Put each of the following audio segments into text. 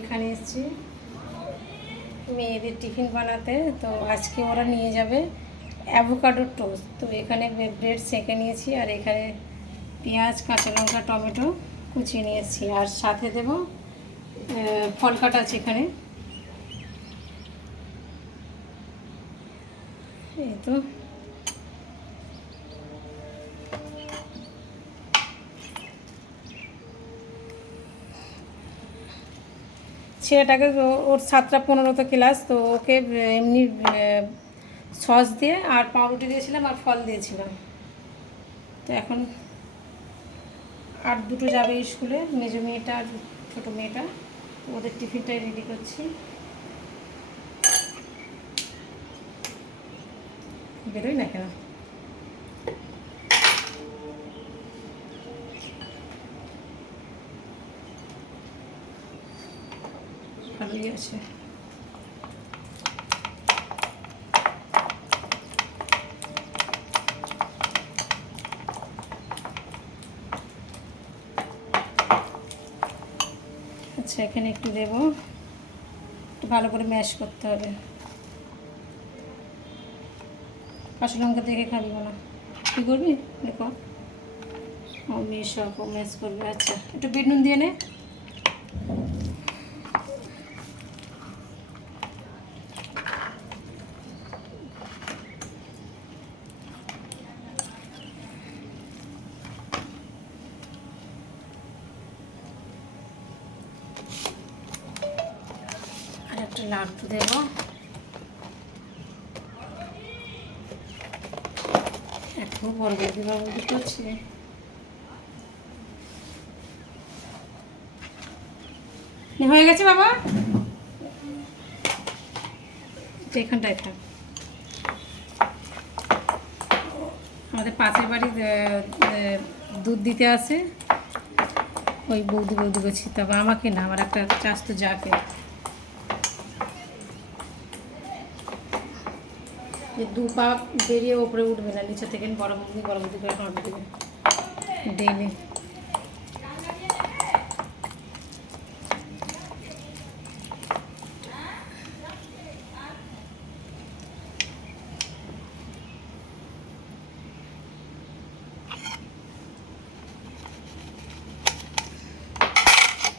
এখানে এসেছি মেয়েদের টিফিন বানাতে। তো আজকে ওরা নিয়ে যাবে অ্যাভোকাডো টোস্ট। তো এখানে ব্রেড সেঁকে নিয়েছি, আর এখানে পেঁয়াজ, কাঁচা লঙ্কা, টমেটো কুচিয়ে নিয়েছি, আর সাথে দেব ফল কাটা আছে এখানে। এই তো ছেলেটাকে ওর 7টা 15 ক্লাস, তো ওকে এমনি সস দিয়ে আর পাউরুটি দিয়েছিলাম আর ফল দিয়েছিলাম। তো এখন আর দুটো যাবে স্কুলে, মেজো মেয়েটা আর ছোটো মেয়েটা। ওদের টিফিনটাই রেডি করছি। বেরোই না কেন? ভালোই আছে। আচ্ছা, এখানে একটু দেবো, একটু ভালো করে ম্যাশ করতে হবে। কাঁচা লঙ্কা দেখে খাবি না, কী করবি দেখো সব ম্যাশ করবে। আচ্ছা, একটু বিট নুন দিয়ে নে। আর একটা লাড্ডু দেবো। এত বড় বড় করছে। হয়ে গেছে বাবা, এখানটায় থাক। আমাদের পাশের বাড়ি দুধ দিতে আসে ওই বৌদি করছি, তবে আমাকে না, আমার একটা চাস্তো যাকে, যে 2 পা বেরিয়ে ওপরে উঠবে না, নিচে থেকে বড় বৌদি করে হাঁট দেবে ডেইলি।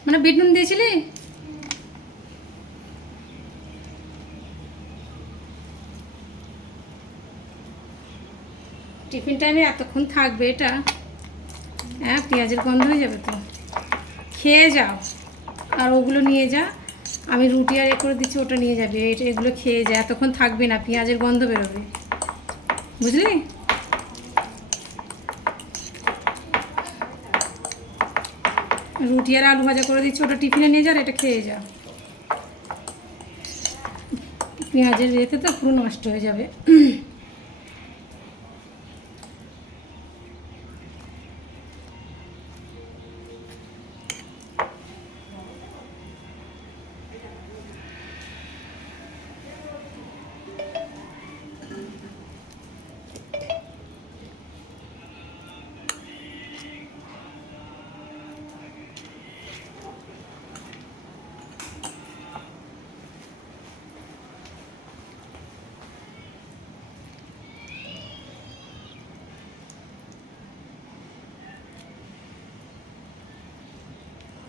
মানে বিট নুন দিয়েছিলি? টিফিন টাইমে এতক্ষণ থাকবে এটা? হ্যাঁ, পেঁয়াজের গন্ধ হয়ে যাবে তো। খেয়ে যাও, আর ওগুলো নিয়ে যা, আমি রুটি আর করে দিচ্ছি, ওটা নিয়ে যাবে। এগুলো খেয়ে যা, এতক্ষণ থাকবে না, পেঁয়াজের গন্ধ বেরোবে, বুঝলি? রুটি আর আলু ভাজা করে দিচ্ছি, ওটা টিফিনে নিয়ে যা, আর এটা খেয়ে যা। পেঁয়াজের ইয়েতে তো পুরো নষ্ট হয়ে যাবে।